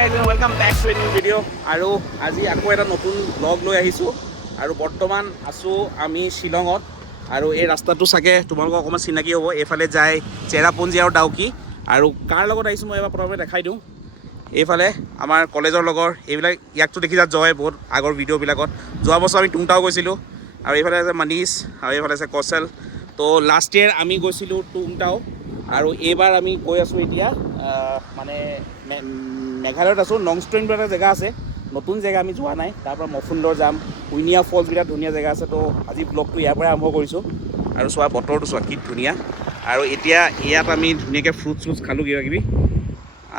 guys, welcome back to a new video. আৰু আজি আকৌ এটা নতুন ব্লগ লৈ আহিছো আৰু বৰ্তমান আছো আমি শিলঙত আৰু এই ৰাস্তাটো চাগে তোমালোকক অকমান চিনাকি হ'ব এফালে যায় চেৰাপুঞ্জি আৰু ডাউকি আৰু কাৰ লগত আহিছো মই এবাৰ প্ৰথমে দেখাই দিওঁ এইফালে আমাৰ কলেজৰ লগৰ এইবিলাক ইয়াকটো দেখি যা জয় বহুত আগৰ ভিডিঅ'বিলাকত যোৱা বছৰ আমি টুংটাও গৈছিলোঁ আৰু এইফালে আছে মনীষ আৰু এইফালে আছে কৌশল তো লাষ্ট ইয়াৰ আমি গৈছিলোঁ টুংটাও আৰু এইবাৰ আমি গৈ আছোঁ এতিয়া মানে মেঘালয়ত আছোঁ নংষ্ট্ৰেইন বুলি এটা জেগা আছে নতুন জেগা আমি যোৱা নাই তাৰপৰা মফুন্দৰ যাম উইনিয়া ফলছ বিৰাট ধুনীয়া জেগা আছে তো আজি ব্লগটো ইয়াৰ পৰাই আৰম্ভ কৰিছোঁ আৰু চোৱা বতৰটো চোৱা কি ধুনীয়া আৰু এতিয়া ইয়াত আমি ধুনীয়াকৈ ফ্ৰুটছ খালোঁ কিবা কিবি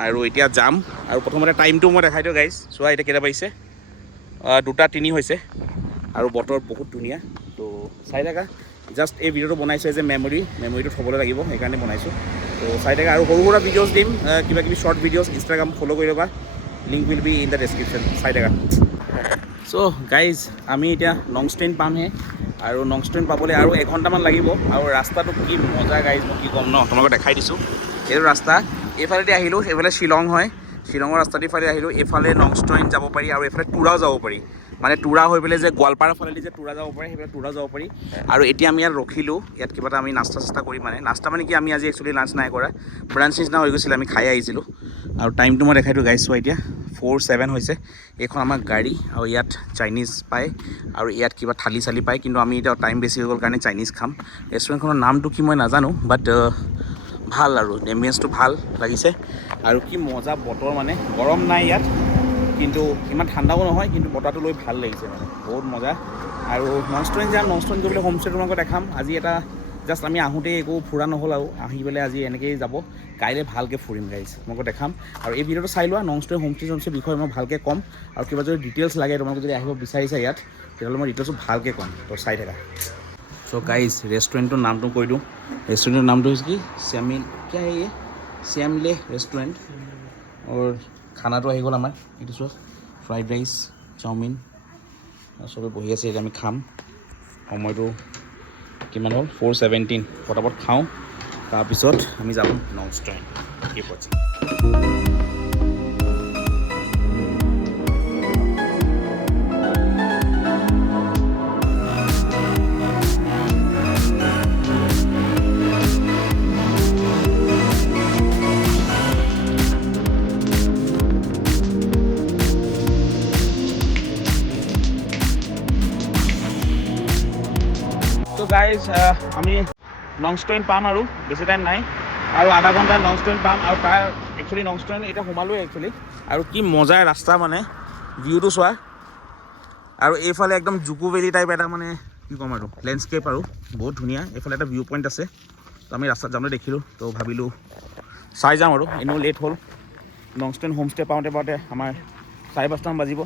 আৰু এতিয়া যাম আৰু প্ৰথমতে টাইমটো মই দেখাই দিওঁ গাইজ চোৱা এতিয়া কেইটা পাইছে 2:03 হৈছে আৰু বতৰ বহুত ধুনীয়া তো চাই থাকা জাষ্ট এই ভিডিঅ'টো বনাইছোঁ এজ এ মেমৰিটো থ'বলৈ লাগিব সেইকাৰণে বনাইছোঁ তো চাই থাকা আৰু সৰু সুৰা ভিডিঅ'জ দিম কিবা কিবি শ্বৰ্ট ভিডিঅ'জ ইনষ্টাগ্ৰাম ফ'ল' কৰি ল'বা link will be in the description চাই থাকা চ' গাইজ আমি এতিয়া নংষ্ট্ৰেইন পামহে আৰু নংষ্ট্ৰেইন পাবলৈ আৰু এঘণ্টামান লাগিব আৰু ৰাস্তাটো কি মজা গাইজ মই কি ক'ম ন তোমালোকক দেখাই দিছোঁ এইটো ৰাস্তা এইফালেদি আহিলোঁ এইফালে শ্বিলং হয় শ্বিলঙৰ ৰাস্তাটো ইফালে আহিলোঁ এইফালে নংষ্ট্ৰেইন যাব পাৰি আৰু এইফালে তুৰাও যাব পাৰি মানে তুৰা হৈ পেলাই যে গোৱালপাৰা ফালেদি যে তুৰা যাব পাৰি সেইফালে তুৰা যাব পাৰি আৰু এতিয়া আমি ইয়াত ৰখিলোঁ ইয়াত কিবা এটা আমি নাস্তা চাস্তা কৰি মানে নাস্তা মানে কি আমি আজি একচুৱেলি লাঞ্চ নাই কৰা ব্ৰাঞ্চ নিচিনা হৈ গৈছিলে আমি খাই আহিছিলোঁ আৰু টাইমটো মই দেখাই দিওঁ গাইজ চোৱা এতিয়া 4:07 হৈছে এইখন আমাৰ গাড়ী আৰু ইয়াত চাইনিজ পায় আৰু ইয়াত কিবা থালি চালি পায় কিন্তু আমি এতিয়া টাইম বেছি হৈ গ'ল কাৰণে চাইনিজ খাম ৰেষ্টুৰেণ্টখনৰ নামটো কি মই নাজানো বাট ভাল আৰু এম্বিয়েন্সটো ভাল লাগিছে আৰু কি মজা বতৰ মানে গৰম নাই ইয়াত কিন্তু ইমান ঠাণ্ডাও নহয় কিন্তু বতাহটো লৈ ভাল লাগিছে মানে বহুত মজা আৰু নংষ্ট্ৰেইন যাম নংষ্ট্ৰেইন গৈ পেলাই হোমষ্টে তোমালোকক দেখাম আজি এটা জাষ্ট আমি আহোঁতে একো ফুৰা নহ'ল আৰু আহি পেলাই আজি এনেকৈয়ে যাব কাইলৈ ভালকৈ ফুৰিম গাইজ তোমালোকক দেখাম আৰু এই ভিডিঅ'টো চাই লোৱা নংষ্ট্ৰেইন হোমষ্টেৰ বিষয়ে মই ভালকৈ ক'ম আৰু কিবা যদি ডিটেইলছ লাগে তোমালোকে যদি আহিব বিচাৰিছা ইয়াত তেতিয়াহ'লে মই ডিটেইলছটো ভালকৈ ক'ম তো চাই থাকা চ' গাইজ ৰেষ্টুৰেণ্টটোৰ নামটো কৈ দিওঁ ৰেষ্টুৰেণ্টৰ নামটো হৈছে কি শ্যামলে ৰেষ্টুৰেণ্ট আৰু খানাটো আহি গ'ল আমাৰ এইটো চোৱা ফ্ৰাইড ৰাইচ চাওমিন চবে বহি আছে এতিয়া আমি খাম সময়টো কিমান হ'ল 4:17 পটাপট খাওঁ তাৰপিছত আমি যাম নংষ্ট্ৰেইন কি পছে গাইজ আমি নংষ্ট্ৰেইন পাম আৰু বেছি টাইম নাই আৰু আধা ঘণ্টা নংষ্ট্ৰেইন পাম আৰু তাৰ একচুৱেলি নংষ্ট্ৰেইন এতিয়া সোমালোৱে একচুৱেলি আৰু কি মজাৰ ৰাস্তা মানে ভিউটো চোৱা আৰু এইফালে একদম জুকু ভেলী টাইপ এটা মানে কি ক'ম আৰু লেণ্ডস্কেপ আৰু বহুত ধুনীয়া এইফালে এটা ভিউ পইণ্ট আছে তো আমি ৰাস্তাত যাওঁতে দেখিলোঁ তো ভাবিলোঁ চাই যাওঁ আৰু এনেও লেট হ'ল নংষ্ট্ৰেইন হোমষ্টে পাওঁতে আমাৰ 4:30 বাজিব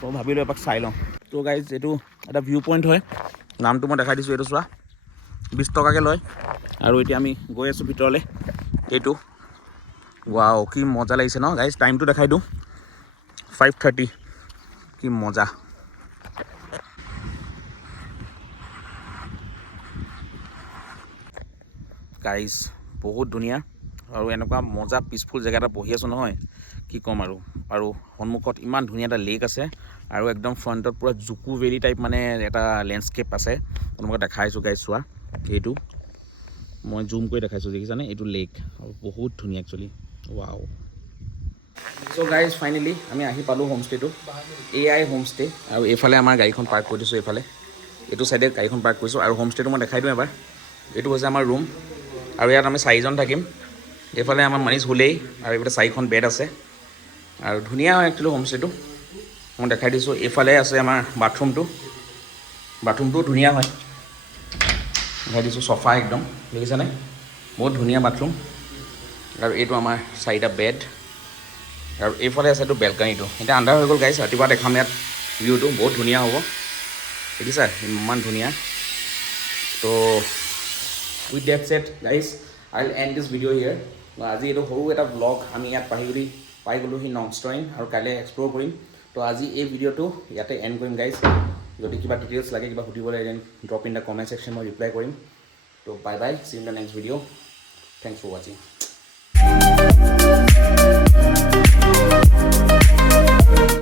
তো ভাবিলোঁ এপাক চাই লওঁ তো গাইজ এইটো এটা ভিউ পইণ্ট হয় নামটো মই দেখাই দিছোঁ এইটো চোৱা 20 টকাকৈ লয় আৰু এতিয়া আমি গৈ আছোঁ ভিতৰলৈ এইটো ৱাও কি মজা লাগিছে ন গাইজ টাইমটো দেখাই দিওঁ 5:30 কি মজা গাইজ বহুত ধুনীয়া আৰু এনেকুৱা মজা পিচফুল জেগা এটা বহি আছোঁ নহয় কি ক'ম আৰু সন্মুখত ইমান ধুনীয়া এটা লেক আছে আৰু একদম ফ্ৰণ্টত পূৰা জুকু ভেলী টাইপ মানে এটা লেণ্ডস্কেপ আছে তোমালোকে দেখাইছোঁ গাইজ চোৱা এইটো মই জুম কৰি দেখাইছোঁ দেখিছানে এইটো লেক আৰু বহুত ধুনীয়া একচুৱেলি ৱাও চ' গাইজ ফাইনেলি আমি আহি পালোঁ হোমষ্টেটো AI হোমষ্টে আৰু এইফালে আমাৰ গাড়ীখন পাৰ্ক কৰি দিছোঁ এইটো চাইডে গাড়ীখন পাৰ্ক কৰিছোঁ আৰু হোমষ্টেটো মই দেখাই দিওঁ এবাৰ এইটো হৈছে আমাৰ ৰুম আৰু ইয়াত আমি 4জন থাকিম এইফালে আমাৰ মনীষ শুলেই আৰু এইফালে 4খন বেড আছে আৰু ধুনীয়া হয় একচুৱেলি হোমষ্টেটো মই দেখাই দিছোঁ এইফালে আছে আমাৰ বাথৰুমটোও ধুনীয়া হয় দেখাই দিছোঁ চফা একদম দেখিছানে বহুত ধুনীয়া বাথৰুম আৰু এইটো আমাৰ 4টা বেড আৰু এইফালে আছে এইটো বেলকানিটো এতিয়া আন্ধাৰ হৈ গ'ল গাইজ ৰাতিপুৱা দেখাম ইয়াত ভিউটো বহুত ধুনীয়া হ'ব দেখিছা ইমান ধুনীয়া তো with that said guys I will end this video' here আজি এইটো সৰু এটা ব্লগ আমি ইয়াত পাই গ'লোঁ সি নংষ্ট্ৰেইন আৰু কাইলৈ এক্সপ্ল'ৰ কৰিম তো আজি এই ভিডিঅ'টো ইয়াতে এণ্ড কৰিম গাইজ যদি কিবা ডিটেইলছ লাগে কিবা সুধিবলৈ then drop in the comment section মই ৰিপ্লাই কৰিম তো bye bye see in the next video' thanks for ৱাচিং